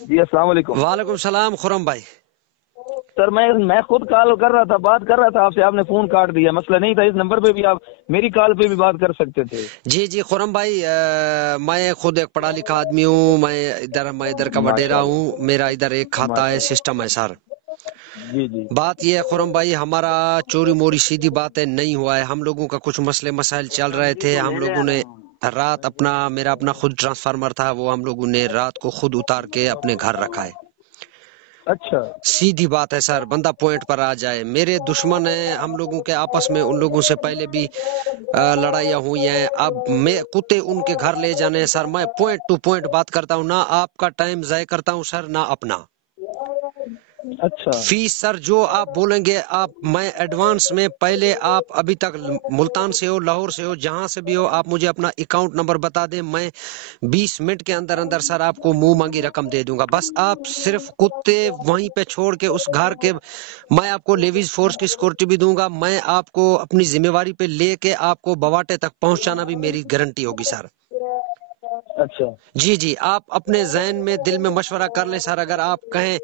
جی السلام علیکم وعلیکم السلام خرم بھائی. سر، میں خود کال کر رہا تھا، بات کر رہا تھا آپ سے، آپ نے فون کاٹ دیا. مسئلہ نہیں تھا، اس نمبر پہ بھی آپ میری کال پہ بھی بات کر سکتے تھے. جی خرم بھائی، میں خود ایک پڑھا لکھا آدمی ہوں. میں ادھر کا ماشاء وڈیرا ہوں. اللہ، میرا ادھر ایک کھاتا ہے، ماشاء اللہ. سسٹم ہے سر. جی جی بات یہ ہے خرم بھائی، ہمارا چوری موری سیدھی بات ہے نہیں ہوا ہے. ہم لوگوں کا کچھ مسئلے مسائل چل رہے تھے. ہم لوگوں نے رات میرا اپنا خود ٹرانسفارمر تھا، وہ ہم لوگوں نے رات کو خود اتار کے اپنے گھر رکھا ہے. اچھا. سیدھی بات ہے سر، بندہ پوائنٹ پر آ جائے. میرے دشمن ہیں ہم لوگوں کے آپس میں، ان لوگوں سے پہلے بھی لڑائیاں ہوئی ہیں. اب میں کتے ان کے گھر لے جانے ہیں سر. میں پوائنٹ ٹو پوائنٹ بات کرتا ہوں، نہ آپ کا ٹائم ضائع کرتا ہوں سر، نہ اپنا. اچھا. فیس سر جو آپ بولیں گے میں ایڈوانس میں پہلے، آپ ابھی تک ملتان سے ہو، لاہور سے ہو، جہاں سے بھی ہو، آپ مجھے اپنا اکاؤنٹ نمبر بتا دیں. میں 20 منٹ کے اندر اندر سر آپ کو منہ مانگی رقم دے دوں گا. بس آپ صرف کتے وہیں پہ چھوڑ کے اس گھر کے، میں آپ کو لیویز فورس کی سیکورٹی بھی دوں گا. میں آپ کو اپنی ذمہ واری پہ لے کے آپ کو بواٹے تک پہنچانا بھی میری گارنٹی ہوگی سر. اچھا. جی آپ اپنے ذہن میں دل میں مشورہ کر لیں سر. اگر آپ کہیں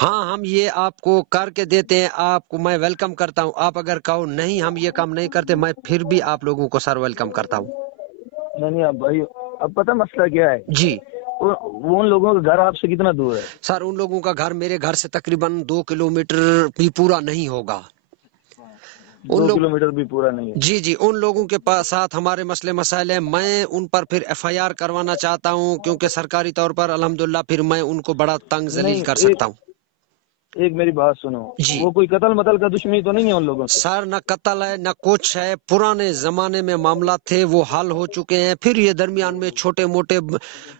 ہاں ہم یہ آپ کو کر کے دیتے ہیں، آپ کو میں ویلکم کرتا ہوں. آپ اگر کہو نہیں ہم یہ کام نہیں کرتے، میں پھر بھی آپ لوگوں کو سر ویلکم کرتا ہوں. نہیں اب بھائی، اب پتہ مسئلہ کیا ہے؟ جی وہ ان لوگوں کا گھر آپ سے کتنا دور ہے؟ سر ان لوگوں کا گھر میرے گھر سے تقریباً 2 کلومیٹر بھی پورا نہیں ہوگا. 2 کلومیٹر بھی پورا نہیں ہے. جی ان لوگوں کے ساتھ ہمارے مسئلے مسائل ہیں. میں ان پر پھر FIR کروانا چاہتا ہوں، کیونکہ سرکاری طور پر الحمدللہ پھر میں ان کو بڑا تنگ ذلیل نہیں، کر سکتا ہوں. ایک میری بات سنو، جی وہ کوئی قتل متل کا دشمنی تو نہیں ہے ان لوگوں سے؟ سر نہ قتل ہے نہ کچھ ہے. پرانے زمانے میں معاملات تھے، وہ حل ہو چکے ہیں. پھر یہ درمیان میں چھوٹے موٹے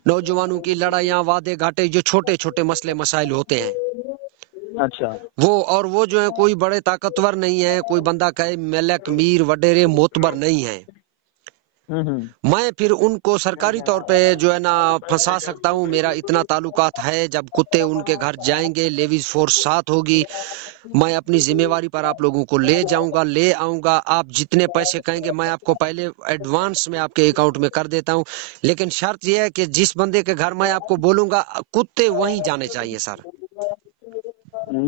نوجوانوں کی لڑائیاں، وعدے گھاٹے، جو چھوٹے چھوٹے مسئلے مسائل ہوتے ہیں اچھا. وہ جو ہے کوئی بڑے طاقتور نہیں ہے. کوئی بندہ کہے ملک میر وڈیرے موتبر نہیں ہے. میں پھر ان کو سرکاری طور پہ جو ہے نا پھنسا سکتا ہوں. میرا اتنا تعلقات ہے، جب کتے ان کے گھر جائیں گے، لیویز فورس ساتھ ہوگی، میں اپنی ذمہ واری پر آپ لوگوں کو لے جاؤں گا، لے آؤں گا. آپ جتنے پیسے کہیں گے میں آپ کو پہلے ایڈوانس میں آپ کے اکاؤنٹ میں کر دیتا ہوں. لیکن شرط یہ ہے کہ جس بندے کے گھر میں آپ کو بولوں گا، کتے وہیں جانے چاہیے سر.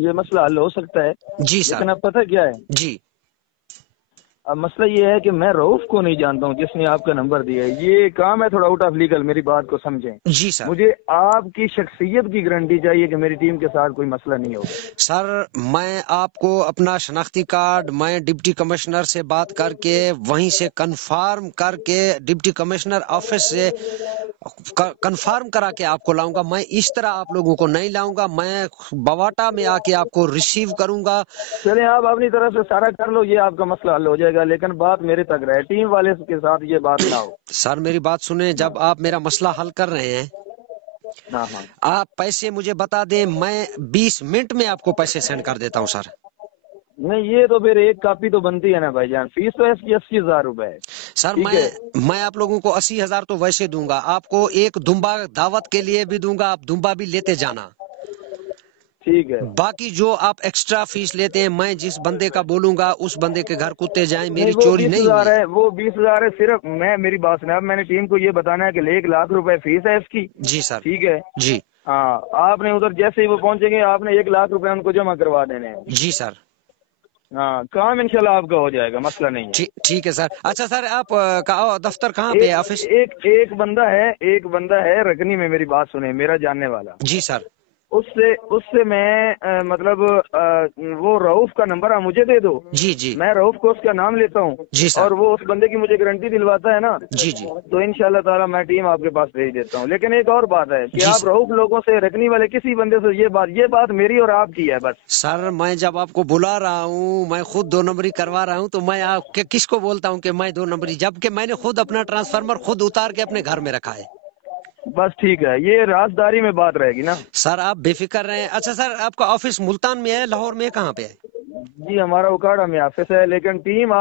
یہ مسئلہ حل ہو سکتا ہے، جی سر. لیکن اب پتہ کیا ہے؟ جی اب مسئلہ یہ ہے کہ میں رؤف کو نہیں جانتا ہوں جس نے آپ کا نمبر دیا ہے. یہ کام ہے تھوڑا آؤٹ آف لیگل، میری بات کو سمجھیں. جی سر. مجھے آپ کی شخصیت کی گارنٹی چاہیے کہ میری ٹیم کے ساتھ کوئی مسئلہ نہیں ہوگا. سر میں آپ کو اپنا شناختی کارڈ میں ڈپٹی کمشنر سے بات کر کے وہیں سے کنفارم کر کے ڈپٹی کمشنر آفس سے کنفارم کرا کے آپ کو لاؤں گا. میں اس طرح آپ لوگوں کو نہیں لاؤں گا. میں بواٹا میں آ کے آپ کو ریسیو کروں گا. چلیں آپ اپنی طرف سے سارا کر لو، یہ آپ کا مسئلہ حل ہو جائے گا، لیکن بات میرے تک رہے، ٹیم والے کے ساتھ یہ بات نہ ہو. سر میری بات سنیں، جب آپ میرا مسئلہ حل کر رہے ہیں، ہاں آپ پیسے مجھے بتا دیں، میں 20 منٹ میں آپ کو پیسے سینڈ کر دیتا ہوں سر. نہیں، یہ تو پھر ایک کاپی تو بنتی ہے نا بھائی جان. فیس تو اس کی 80,000 روپے ہے. سر ٹھیک ہے، میں آپ لوگوں کو 80,000 تو ویسے دوں گا. آپ کو ایک دمبا دعوت کے لیے بھی دوں گا، آپ دمبا بھی لیتے جانا. ٹھیک ہے. باقی جو آپ ایکسٹرا فیس لیتے ہیں، میں جس بندے کا بولوں گا اس بندے کے گھر کتے جائیں. نہیں، میری وہ چوری نہیں 20,000 ہوئی ہے. ہے، وہ 20,000 ہے. صرف میری بات سنیں، اب میں نے ٹیم کو یہ بتانا ہے کہ 1,00,000 روپے فیس ہے اس کی. جی سر. ٹھیک ہے. جی ہاں، آپ نے ادھر جیسے ہی وہ پہنچیں گے، آپ نے 1,00,000 روپے ان کو جمع کروا دینے ہیں. جی سر. ہاں، کام انشاءاللہ آپ کا ہو جائے گا، مسئلہ نہیں ہے. ٹھیک ہے سر. اچھا سر، آپ کا دفتر کہاں پہ ہے، آفس؟ ایک بندہ ہے رکنی میں، میری بات سنیں، میرا جاننے والا. جی سر. اس سے میں مطلب وہ رؤف کا نمبر آپ مجھے دے دو. جی میں رؤف کو اس کا نام لیتا ہوں، جی سر. اور وہ اس بندے کی مجھے گارنٹی دلواتا ہے نا، جی تو انشاءاللہ تعالی میں ٹیم آپ کے پاس بھیج دیتا ہوں. لیکن ایک اور بات ہے کہ جی آپ سر. رؤف لوگوں سے، رکنی والے کسی بندے سے یہ بات میری اور آپ کی ہے بس. سر میں جب آپ کو بلا رہا ہوں، میں خود 2 نمبری کروا رہا ہوں، تو میں آپ کے کس کو بولتا ہوں کہ میں 2 نمبری، جبکہ میں نے خود اپنا ٹرانسفارمر خود اتار کے اپنے گھر میں رکھا ہے. بس ٹھیک ہے، یہ رازداری میں بات رہے گی نا. سر آپ بے فکر رہیں. اچھا سر، آپ کا آفس ملتان میں ہے، لاہور میں کہاں پہ ہے؟ جی ہمارا اکاڑا میں آفس ہے، لیکن ٹیم